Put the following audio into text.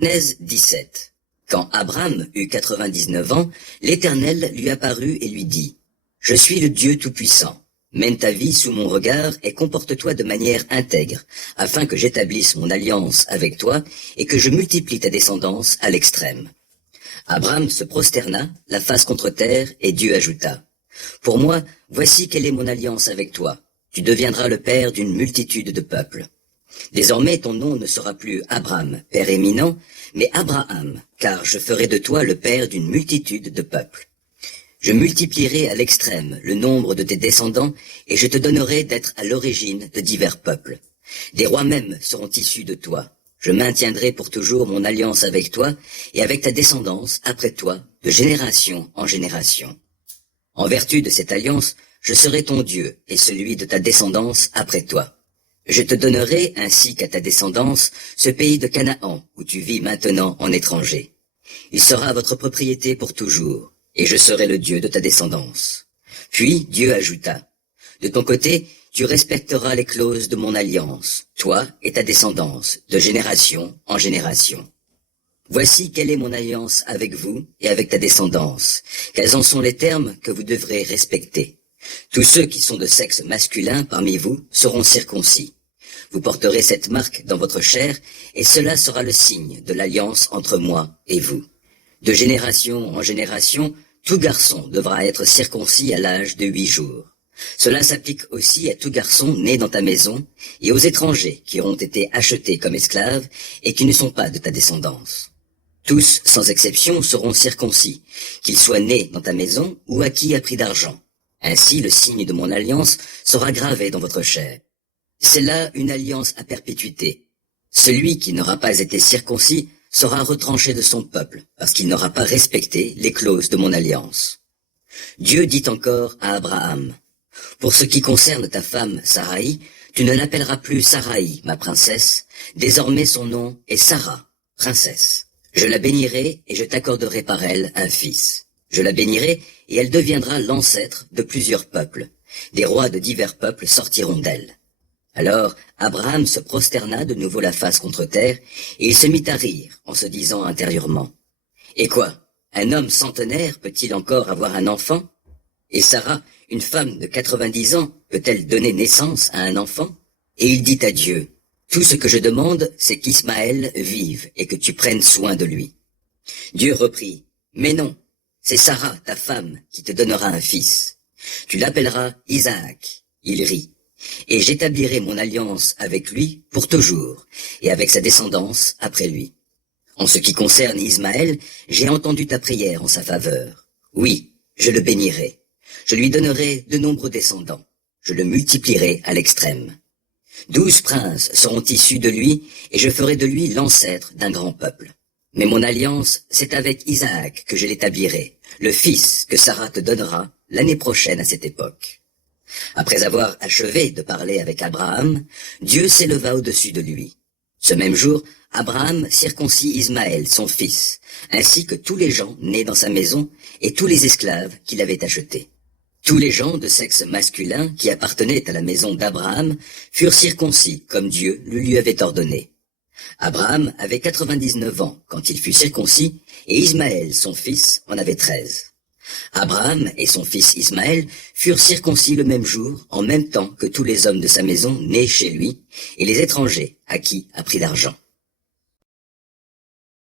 Genèse 17. Quand Abraham eut 99 ans, l'Éternel lui apparut et lui dit, « Je suis le Dieu Tout-Puissant. Mène ta vie sous mon regard et comporte-toi de manière intègre, afin que j'établisse mon alliance avec toi et que je multiplie ta descendance à l'extrême. » Abraham se prosterna, la face contre terre, et Dieu ajouta, « Pour moi, voici quelle est mon alliance avec toi. Tu deviendras le père d'une multitude de peuples. Désormais ton nom ne sera plus Abraham, père éminent, mais Abraham, car je ferai de toi le père d'une multitude de peuples. Je multiplierai à l'extrême le nombre de tes descendants, et je te donnerai d'être à l'origine de divers peuples. Des rois mêmes seront issus de toi. Je maintiendrai pour toujours mon alliance avec toi, et avec ta descendance après toi, de génération en génération. En vertu de cette alliance, je serai ton Dieu, et celui de ta descendance après toi. Je te donnerai, ainsi qu'à ta descendance, ce pays de Canaan, où tu vis maintenant en étranger. Il sera votre propriété pour toujours, et je serai le Dieu de ta descendance. » Puis Dieu ajouta, « De ton côté, tu respecteras les clauses de mon alliance, toi et ta descendance, de génération en génération. Voici quelle est mon alliance avec vous et avec ta descendance. Quels en sont les termes que vous devrez respecter. Tous ceux qui sont de sexe masculin parmi vous seront circoncis. Vous porterez cette marque dans votre chair, et cela sera le signe de l'alliance entre moi et vous. De génération en génération, tout garçon devra être circoncis à l'âge de 8 jours. Cela s'applique aussi à tout garçon né dans ta maison, et aux étrangers qui auront été achetés comme esclaves, et qui ne sont pas de ta descendance. Tous, sans exception, seront circoncis, qu'ils soient nés dans ta maison ou acquis à prix d'argent. Ainsi, le signe de mon alliance sera gravé dans votre chair. C'est là une alliance à perpétuité. Celui qui n'aura pas été circoncis sera retranché de son peuple, parce qu'il n'aura pas respecté les clauses de mon alliance. Dieu dit encore à Abraham, « Pour ce qui concerne ta femme Saraï, tu ne l'appelleras plus Saraï, ma princesse, désormais son nom est Sarah, princesse. Je la bénirai et je t'accorderai par elle un fils. Je la bénirai et elle deviendra l'ancêtre de plusieurs peuples. Des rois de divers peuples sortiront d'elle. » Alors Abraham se prosterna de nouveau la face contre terre, et il se mit à rire en se disant intérieurement, « Et quoi, un homme centenaire peut-il encore avoir un enfant? Et Sarah, une femme de 90 ans, peut-elle donner naissance à un enfant? » Et il dit à Dieu, « Tout ce que je demande, c'est qu'Ismaël vive et que tu prennes soin de lui. » Dieu reprit, « Mais non, c'est Sarah, ta femme, qui te donnera un fils. Tu l'appelleras Isaac. » Il rit. « Et j'établirai mon alliance avec lui pour toujours, et avec sa descendance après lui. En ce qui concerne Ismaël, j'ai entendu ta prière en sa faveur. Oui, je le bénirai. Je lui donnerai de nombreux descendants. Je le multiplierai à l'extrême. 12 princes seront issus de lui, et je ferai de lui l'ancêtre d'un grand peuple. Mais mon alliance, c'est avec Isaac que je l'établirai, le fils que Sarah te donnera l'année prochaine à cette époque. » Après avoir achevé de parler avec Abraham, Dieu s'éleva au-dessus de lui. Ce même jour, Abraham circoncit Ismaël, son fils, ainsi que tous les gens nés dans sa maison et tous les esclaves qu'il avait achetés. Tous les gens de sexe masculin qui appartenaient à la maison d'Abraham furent circoncis comme Dieu le lui avait ordonné. Abraham avait 99 ans quand il fut circoncis, et Ismaël, son fils, en avait 13. Abraham et son fils Ismaël furent circoncis le même jour, en même temps que tous les hommes de sa maison nés chez lui, et les étrangers acquis à prix d'argent.